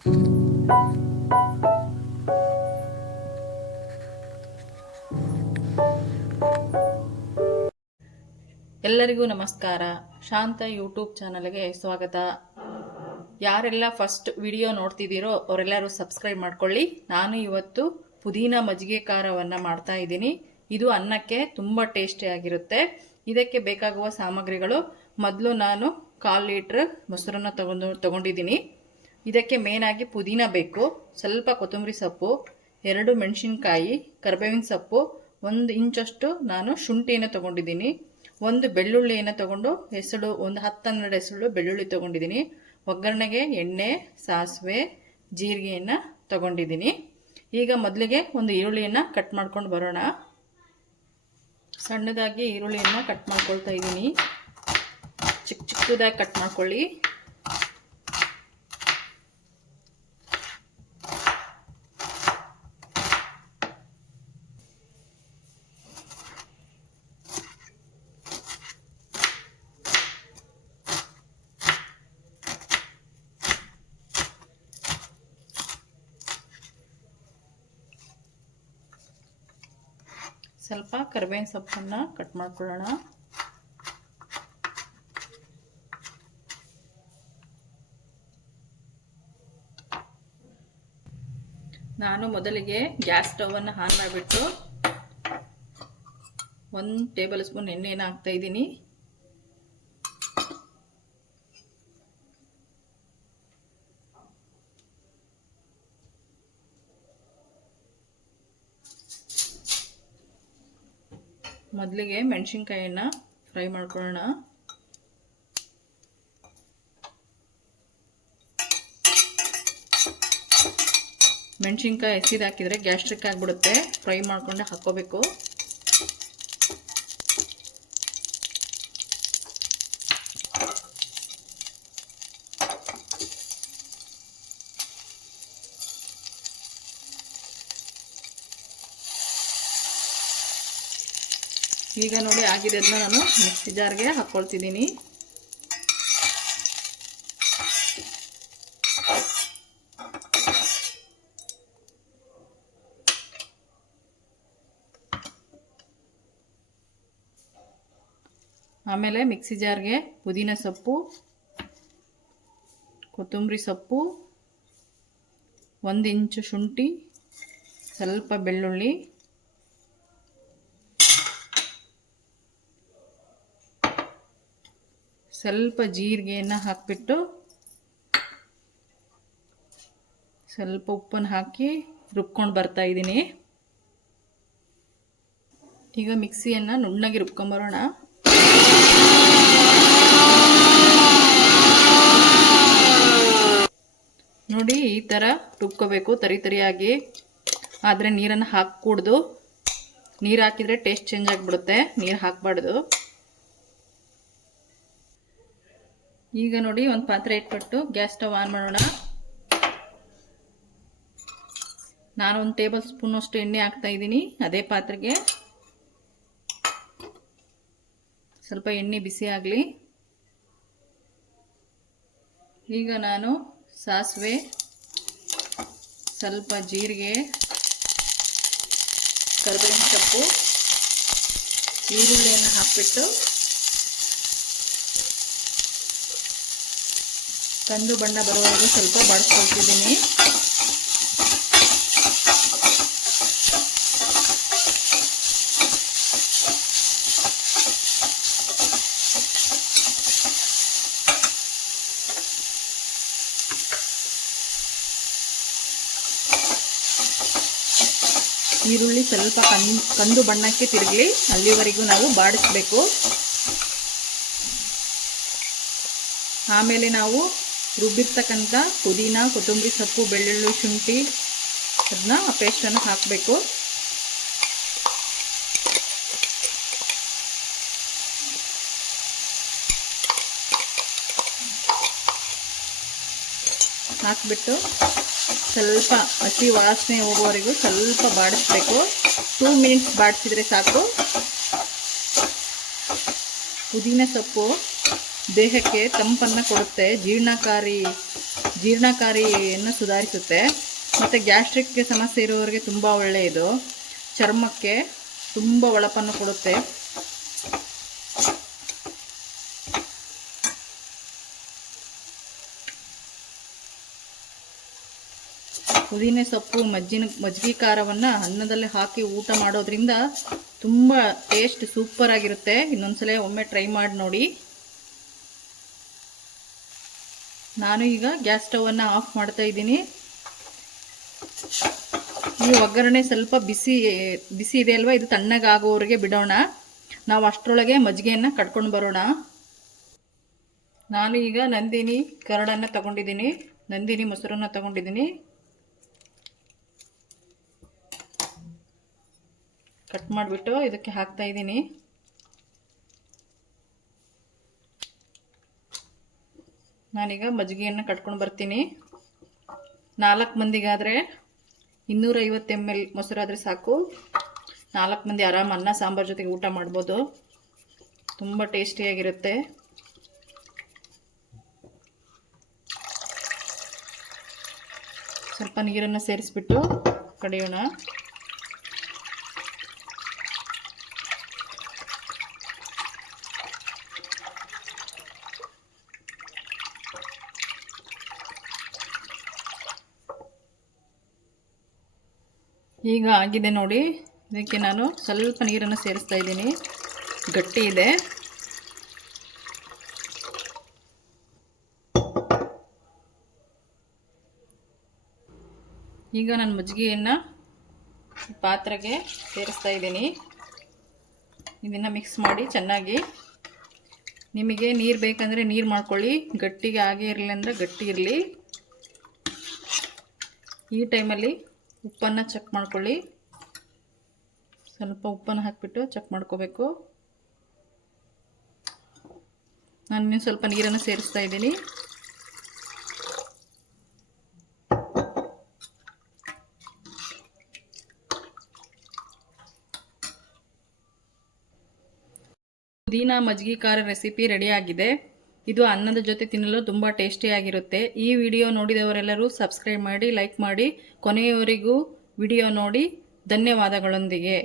ಎಲ್ಲರಿಗೂ ನಮಸ್ಕಾರ. ಶಾಂತ ಯೂಟ್ಯೂಬ್ ಚಾನಲ್ಗೆ ಸ್ವಾಗತ. ಯಾರೆಲ್ಲ ಫಸ್ಟ್ ವಿಡಿಯೋ ನೋಡ್ತಿದ್ದೀರೋ ಅವರೆಲ್ಲರೂ ಸಬ್ಸ್ಕ್ರೈಬ್ ಮಾಡ್ಕೊಳ್ಳಿ. ನಾನು ಇವತ್ತು ಪುದೀನ ಮಜ್ಜಿಗೆ ಖಾರವನ್ನು ಮಾಡ್ತಾ ಇದ್ದೀನಿ. ಇದು ಅನ್ನಕ್ಕೆ ತುಂಬ ಟೇಸ್ಟಿಯಾಗಿರುತ್ತೆ. ಇದಕ್ಕೆ ಬೇಕಾಗುವ ಸಾಮಗ್ರಿಗಳು, ಮೊದಲು ನಾನು 1/4 ಲೀಟ್ರ್ ಮೊಸರನ್ನು ತಗೊಂಡಿದ್ದೀನಿ. ಇದಕ್ಕೆ ಮೇನಾಗಿ ಪುದೀನ ಬೇಕು, ಸ್ವಲ್ಪ ಕೊತ್ತಂಬರಿ ಸೊಪ್ಪು, 2 ಮೆಣಸಿನ್ಕಾಯಿ, ಕರಿಬೇವಿನ ಸೊಪ್ಪು, 1 ಇಂಚಷ್ಟು ನಾನು ಶುಂಠಿಯನ್ನು ತಗೊಂಡಿದ್ದೀನಿ. 1 ಬೆಳ್ಳುಳ್ಳಿಯನ್ನು ತಗೊಂಡು ಹೆಸಳು, ಒಂದು 10-12 ಹೆಸಳು ಬೆಳ್ಳುಳ್ಳಿ ತಗೊಂಡಿದ್ದೀನಿ. ಒಗ್ಗರಣೆಗೆ ಎಣ್ಣೆ, ಸಾಸಿವೆ, ಜೀರಿಗೆಯನ್ನು ತಗೊಂಡಿದ್ದೀನಿ. ಈಗ ಮೊದಲಿಗೆ ಒಂದು ಈರುಳ್ಳಿಯನ್ನು ಕಟ್ ಮಾಡ್ಕೊಂಡು ಬರೋಣ. ಸಣ್ಣದಾಗಿ ಈರುಳ್ಳಿಯನ್ನು ಕಟ್ ಮಾಡ್ಕೊಳ್ತಾ ಇದ್ದೀನಿ. ಚಿಕ್ಕದಾಗಿ ಕಟ್ ಮಾಡ್ಕೊಳ್ಳಿ. ಸ್ವಲ್ಪ ಕರಿಬೇವಿನ ಸೊಪ್ಪನ್ನು ಕಟ್ ಮಾಡ್ಕೊಳ್ಳೋಣ. ನಾನು ಮೊದಲಿಗೆ ಗ್ಯಾಸ್ ಸ್ಟವನ್ನು ಆನ್ ಮಾಡಿಬಿಟ್ಟು 1 ಟೇಬಲ್ ಸ್ಪೂನ್ ಎಣ್ಣೆಯನ್ನು ಹಾಕ್ತಾ ಇದ್ದೀನಿ. ಮೊದಲಿಗೆ ಮೆಣಸಿನ್ಕಾಯಿಯನ್ನು ಫ್ರೈ ಮಾಡ್ಕೊಳ್ಳೋಣ. ಮೆಣಸಿನ್ಕಾಯಿ ಹಸಿದು ಹಾಕಿದರೆ ಗ್ಯಾಸ್ಟ್ರಿಕ್ ಆಗಿಬಿಡುತ್ತೆ. ಫ್ರೈ ಮಾಡಿಕೊಂಡೆ ಹಾಕ್ಕೋಬೇಕು. ಈಗ ನೋಡಿ ಆಗಿದೆ, ಅದನ್ನ ನಾನು ಮಿಕ್ಸಿ ಜಾರ್ಗೆ ಹಾಕ್ಕೊಳ್ತಿದ್ದೀನಿ. ಆಮೇಲೆ ಮಿಕ್ಸಿ ಜಾರ್ಗೆ ಪುದೀನ ಸೊಪ್ಪು, ಕೊತ್ತಂಬರಿ ಸೊಪ್ಪು, 1 ಇಂಚು ಶುಂಠಿ, ಸ್ವಲ್ಪ ಬೆಳ್ಳುಳ್ಳಿ, ಸ್ವಲ್ಪ ಜೀರಿಗೆಯನ್ನು ಹಾಕಿಬಿಟ್ಟು ಸ್ವಲ್ಪ ಉಪ್ಪನ್ನು ಹಾಕಿ ರುಬ್ಕೊಂಡು ಬರ್ತಾ ಇದ್ದೀನಿ. ಈಗ ಮಿಕ್ಸಿಯನ್ನು ನುಣ್ಣಗೆ ರುಬ್ಕೊಂಬರೋಣ. ನೋಡಿ, ಈ ಥರ ರುಬ್ಕೋಬೇಕು, ತರಿಯಾಗಿ. ಆದರೆ ನೀರನ್ನು ಹಾಕಕೂಡ್ದು. ನೀರು ಹಾಕಿದರೆ ಟೇಸ್ಟ್ ಚೇಂಜ್ ಆಗಿಬಿಡುತ್ತೆ. ನೀರು ಹಾಕಬಾರ್ದು. ಈಗ ನೋಡಿ, ಒಂದು ಪಾತ್ರೆ ಇಟ್ಬಿಟ್ಟು ಗ್ಯಾಸ್ ಸ್ಟವ್ ಆನ್ ಮಾಡೋಣ. ನಾನು 1 ಟೇಬಲ್ ಸ್ಪೂನ್ ಅಷ್ಟು ಎಣ್ಣೆ ಹಾಕ್ತಾ ಇದ್ದೀನಿ. ಅದೇ ಪಾತ್ರೆಗೆ ಸ್ವಲ್ಪ ಎಣ್ಣೆ ಬಿಸಿ ಆಗಲಿ. ಈಗ ನಾನು ಸಾಸಿವೆ, ಸ್ವಲ್ಪ ಜೀರಿಗೆ, ಕರಿಬೇವಿನ ಸೊಪ್ಪು, ಈರುಳ್ಳಿಯನ್ನು ಹಾಕಿಬಿಟ್ಟು ಕಂದು ಬಣ್ಣ ಬರುವವರೆಗೂ ಸ್ವಲ್ಪ ಬಾಡಿಸ್ಕೊಳ್ತಿದ್ದೀನಿ. ಈರುಳ್ಳಿ ಸ್ವಲ್ಪ ಕಂದು ಬಣ್ಣಕ್ಕೆ ತಿರುಗಲಿ, ಅಲ್ಲಿವರೆಗೂ ನಾವು ಬಾಡಿಸಬೇಕು. ಆಮೇಲೆ ನಾವು ರುಬ್ಬಿರ್ತಕ್ಕಂಥ ಪುದೀನ, ಕೊತ್ತಂಬರಿ ಸೊಪ್ಪು, ಬೆಳ್ಳುಳ್ಳಿ, ಶುಂಠಿ ಅದನ್ನ ಪೇಸ್ಟನ್ನು ಹಾಕಬೇಕು. ಹಾಕಿಬಿಟ್ಟು ಸ್ವಲ್ಪ ಹಸಿ ವಾಸನೆ ಹೋಗುವವರೆಗೂ ಸ್ವಲ್ಪ ಬಾಡಿಸ್ಬೇಕು. 2 ಮಿನಿಟ್ಸ್ ಬಾಡಿಸಿದರೆ ಸಾಕು. ಪುದೀನ ಸೊಪ್ಪು ದೇಹಕ್ಕೆ ತಂಪನ್ನು ಕೊಡುತ್ತೆ, ಜೀರ್ಣಕಾರಿಯನ್ನು ಸುಧಾರಿಸುತ್ತೆ ಮತ್ತು ಗ್ಯಾಸ್ಟ್ರಿಕ್ಗೆ ಸಮಸ್ಯೆ ಇರೋರಿಗೆ ತುಂಬ ಒಳ್ಳೆಯದು. ಚರ್ಮಕ್ಕೆ ತುಂಬ ಹೊಳಪನ್ನು ಕೊಡುತ್ತೆ. ಪುದೀನೆ ಸೊಪ್ಪು ಮಜ್ಜಿಗೆ ಖಾರವನ್ನು ಅನ್ನದಲ್ಲಿ ಹಾಕಿ ಊಟ ಮಾಡೋದ್ರಿಂದ ತುಂಬ ಟೇಸ್ಟ್ ಸೂಪರ್ ಆಗಿರುತ್ತೆ. ಇನ್ನೊಂದ್ಸಲ ಒಮ್ಮೆ ಟ್ರೈ ಮಾಡಿ ನೋಡಿ. ನಾನು ಈಗ ಗ್ಯಾಸ್ ಸ್ಟವನ್ನು ಆಫ್ ಮಾಡ್ತಾ ಇದ್ದೀನಿ. ಈ ಒಗ್ಗರಣೆ ಸ್ವಲ್ಪ ಬಿಸಿ ಇದೆ ಅಲ್ವಾ, ಇದು ತಣ್ಣಗಾಗೋವರೆಗೆ ಬಿಡೋಣ. ನಾವು ಅಷ್ಟರೊಳಗೆ ಮಜ್ಜಿಗೆಯನ್ನು ಕಟ್ಕೊಂಡು ಬರೋಣ. ನಾನು ಈಗ ನಂದಿನಿ ಕರಡನ್ನು ತಗೊಂಡಿದ್ದೀನಿ, ನಂದಿನಿ ಮೊಸರನ್ನು ತಗೊಂಡಿದ್ದೀನಿ. ಕಟ್ ಮಾಡಿಬಿಟ್ಟು ಇದಕ್ಕೆ ಹಾಕ್ತಾ ಇದ್ದೀನಿ. ನಾನೀಗ ಮಜ್ಜಿಗೆಯನ್ನು ಕಟ್ಕೊಂಡು ಬರ್ತೀನಿ. 4 ಮಂದಿಗಾದರೆ 250 ml ಮೊಸರಾದರೆ ಸಾಕು. 4 ಮಂದಿ ಆರಾಮ ಅನ್ನ ಸಾಂಬಾರು ಜೊತೆಗೆ ಊಟ ಮಾಡ್ಬೋದು. ತುಂಬ ಟೇಸ್ಟಿಯಾಗಿರುತ್ತೆ. ಸ್ವಲ್ಪ ನೀರನ್ನು ಸೇರಿಸ್ಬಿಟ್ಟು ಕಡಿಯೋಣ. ಈಗ ಆಗಿದೆ ನೋಡಿ. ಇದಕ್ಕೆ ನಾನು ಸ್ವಲ್ಪ ನೀರನ್ನು ಸೇರಿಸ್ತಾ ಇದ್ದೀನಿ. ಗಟ್ಟಿ ಇದೆ. ಈಗ ನಾನು ಮಜ್ಜಿಗೆಯನ್ನು ಪಾತ್ರೆಗೆ ಸೇರಿಸ್ತಾ ಇದ್ದೀನಿ. ಇದನ್ನು ಮಿಕ್ಸ್ ಮಾಡಿ ಚೆನ್ನಾಗಿ. ನಿಮಗೆ ನೀರು ಬೇಕಂದರೆ ನೀರು ಮಾಡ್ಕೊಳ್ಳಿ, ಗಟ್ಟಿಗೆ ಆಗೇ ಇರಲಿ ಅಂದರೆ ಗಟ್ಟಿ ಇರಲಿ. ಈ ಟೈಮಲ್ಲಿ ಉಪ್ಪನ್ನು ಚೆಕ್ ಮಾಡ್ಕೊಳ್ಳಿ. ಸ್ವಲ್ಪ ಉಪ್ಪನ್ನು ಹಾಕಿಬಿಟ್ಟು ಚೆಕ್ ಮಾಡ್ಕೋಬೇಕು. ನಾನು ಇನ್ನೂ ಸ್ವಲ್ಪ ನೀರನ್ನು ಸೇರಿಸ್ತಾ ಇದ್ದೀನಿ. ಪುದೀನ ಮಜ್ಜಿಗೆ ಖಾರ ರೆಸಿಪಿ ರೆಡಿಯಾಗಿದೆ. ಇದು ಅನ್ನದ ಜೊತೆ ತಿನ್ನಲು ತುಂಬ ಟೇಸ್ಟಿಯಾಗಿರುತ್ತೆ. ಈ ವಿಡಿಯೋ ನೋಡಿದವರೆಲ್ಲರೂ ಸಬ್ಸ್ಕ್ರೈಬ್ ಮಾಡಿ, ಲೈಕ್ ಮಾಡಿ. ಕೊನೆಯವರೆಗೂ ವಿಡಿಯೋ ನೋಡಿ. ಧನ್ಯವಾದಗಳೊಂದಿಗೆ.